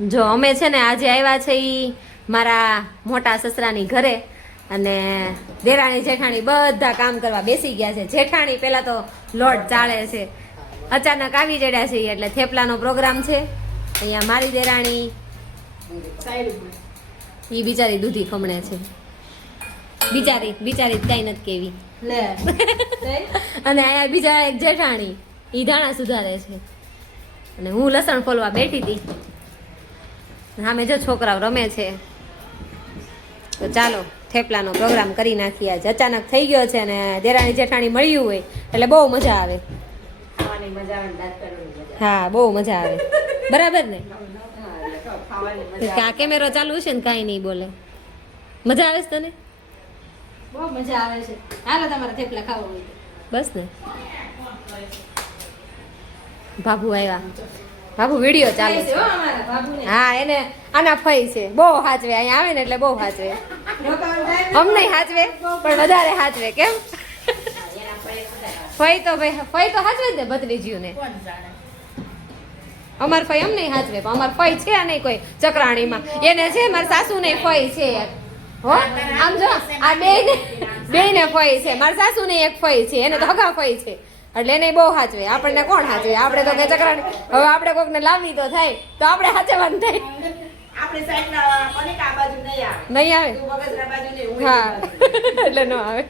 જો અમે છે ને આજે આવ્યા છે એ મારા મોટા સસરાની ઘરે અને દેરાણી જેઠાણી બધા કામ કરવા બેસી ગયા છે. જેઠાણી પહેલાં તો લોટ ચાળે છે. અચાનક આવી ચડ્યા છે એટલે થેપલાનો પ્રોગ્રામ છે. અહીંયા મારી દેરાણી એ બિચારી દૂધી ખમણે છે. બિચારી બિચારી કઈ નથી કેવી. અને અહીંયા બીજા એક જેઠાણી એ ધાણા સુધારે છે. અને હું લસણ ફોલવા બેઠી હતી. સામે જો છોકરાઓ રમે છે. તો ચાલો થેપલાનો પ્રોગ્રામ કરી નાખીએ. આજે અચાનક થઈ ગયો છે અને દેરાણી જેઠાણી મળ્યું હોય એટલે બહુ મજા આવે. હા બહુ મજા આવે. બરાબર ને? આ કેમેરો ચાલુ છે ને કાંઈ નહીં બોલે. મજા આવે છે તને? બહુ મજા આવે છે. હાલો તમારે થેપલા ખાવા બસ ને? બાબુ આવ્યા. બાબુ વીડિયો ચાલે છે હો એને આના ફઈ છે. બહુ હાચવે. અહીંયા આવે ને એટલે બહુ હાચવે? અમને હાચવે પણ વધારે હાચવે કેમ. ફઈ તો ભાઈ ફઈ તો હાચવે જ ને ભત્રીજીઓને? અમાર ફઈ અમને હાચવે પણ અમાર ફઈ છે નહીં કોઈ ચક્રાણીમાં. એને છે મારા સાસુ ને ફઈ છે હો આમ જો આ બે ને બે ને ફઈ છે. મારા સાસુ ને એક ફઈ છે એને તો હગા ફઈ છે. એટલે એને બહુ સાચવે આપણને કોણ સાચવે આપણે તો કે ચક્રાણી. હવે આપણે કોકને લાવવી તો થાય તો આપણે હાચવાનું થાય. નહીં આવે. હું એટલે ન આવે.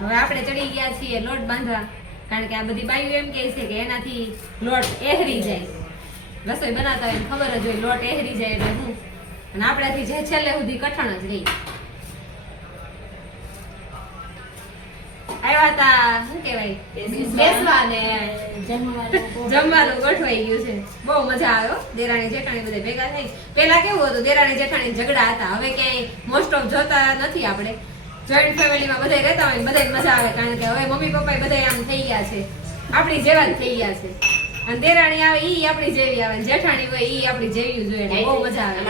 હવે આપણે ચડી ગયા છીએ લોટ બાંધવા. કારણ કે આ બધી બાયું એમ કહે છે કે એનાથી લોટ એહરી જાય. રસોઈ બનાવતા હોય ખબર જ હોય લોટ એહરી જાય એટલે હું. અને આપણાથી જે છેલ્લે સુધી કઠણ જ રહી. આવ્યા શું કહેવાય? બેસવા. ને જમવાનું. ગોઠવાઈ ગયું છે. બહુ મજા આવ્યો. દેરાણી જેઠાણી બધે ભેગા થઈ. પેલા કેવું હતું દેરાણી જેઠાણી ઝઘડા હતા. હવે ક્યાંય મોસ્ટ ઓફ જોતા નથી આપણે. જોઈન્ટ ફેમિલીમાં બધા રહેતા હોય બધા મજા આવે કારણ કે હવે મમ્મી પપ્પા બધા આમ થઈ ગયા છે. આપણી જેવા જ થઈ ગયા છે. અને દેરાણી આવે ઈ આપણી જેવી આવે જેઠાણી હોય ઈ આપણી જેવી જોઈએ બહુ મજા આવે.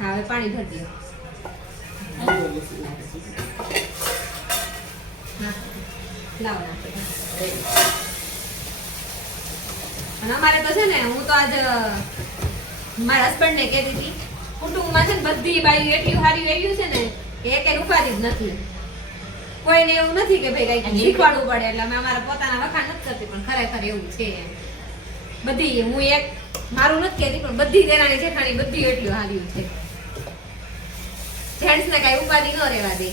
હા હવે પાણી ભરી દો. લાવો અને અમારે તો છે ને હું તો આજ મારા હસબન્ડ ને કહેતી હતી કુટુંબમાં છે ને બધી બાઈ એટલી સારી વેલ્યુ છે ને કે એકે ઉપાધિ જ નથી. કોઈને એવું નથી કે ભાઈ કઈ શીખવાડવું પડે એટલે અમે અમારા પોતાના વખાણ નથી કરતી પણ ખરેખર એવું છે બધી હું એક મારું નથી કહેતી પણ બધી દેરાણી જેઠાણી બધી એટલું હાલ્યું છે. જેન્ટ્સ ને કઈ ઉપાધિ ન રહેવા દે. એ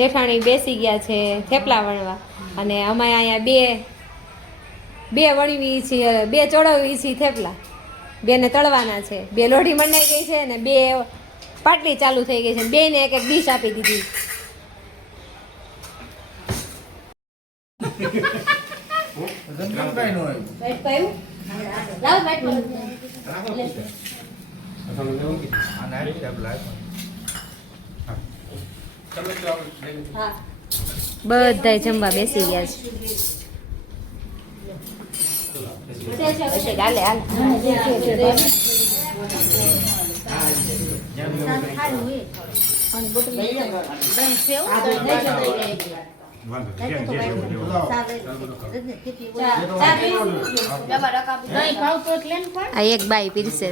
જેઠાણી બેસી ગયા છે થેપલા વણવા. અને અમે અહીંયા બે બે વણવી છીએ બે ચડવવી છીએ થેપલા. બેને તળવાના છે. બે લોઢી મંડાઈ ગઈ છે ને બે પાટલી ચાલુ થઈ ગઈ છે. બે ને એક એક ડીશ આપી દીધી? લાવ બેટ પાયું. આને આવી ટેબલ આપ્યો. હા. ચાલો તો આપણે લઈ લઈએ. હા. બધા જમવા બેસી ગયા છે. હાલે, હાલે. આ એક બાઈ પીરસે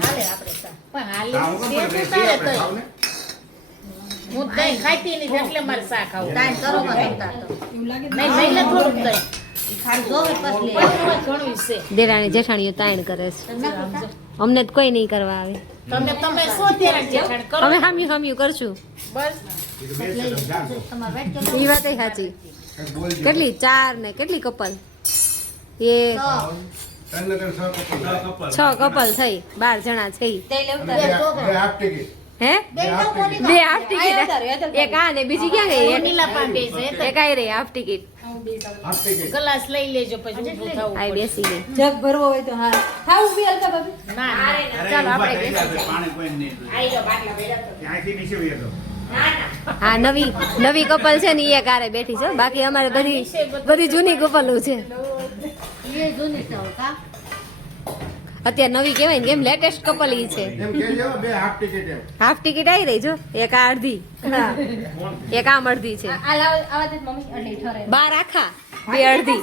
હું દહીં ખાતી નથી એટલે મારે શાક ખાવું કાંઈ કરો માં તમતા તો. નહીં નહીં ને થોડુંક દહીં. દેરાણી જેઠાણીઓ તાણ કરે છે. અમને તો કોઈ નહીં કરવા આવે. તમે તમે શું ત્યારે જેઠાણ કરો. અમે હામ્યું હામ્યું કરશું. બસ. એ વાત સાચી. કેટલી? ચાર ને કેટલી કપલ? એ ને. છ કપલ થઈ. બાર જણા છે હે? બે હાફ ટિકિટ. એક આ ને બીજી ક્યાં ગઈ? નીલા પાંડે છે એક- આઈ રહી હાફ ટિકિટ. ગ્લાસ લઈ લેજો પછી ઊભું થવું આઈ બેસી ગઈ. જગ ભરવો હોય તો હા. ખાવું બી હલકા ભાભી. ના ના. ચાલો આપણે બેસી પાણી કોઈ નહીં આઈ જો બાટલા ભર્યા તો. ત્યાંથી નીચે વહી તો. હા નવી નવી કપલ છે ને એ કારે બેઠી છે બાકી અમારે બધી બધી જૂની કપલો છે. એ જૂની છે અત્યારે નવી કહેવાય ને કેમ લેટેસ્ટ કપલ ઈ છે. એમ કહેજો, બે હાફ ટિકિટ એમ. હાફ ટિકિટ આવી રહી જો એક આ અડધી. એક આમ અડધી છે. આ લાવ આવા દે મમ્મી અડલી ઠરે બાર આખા બે અડધી.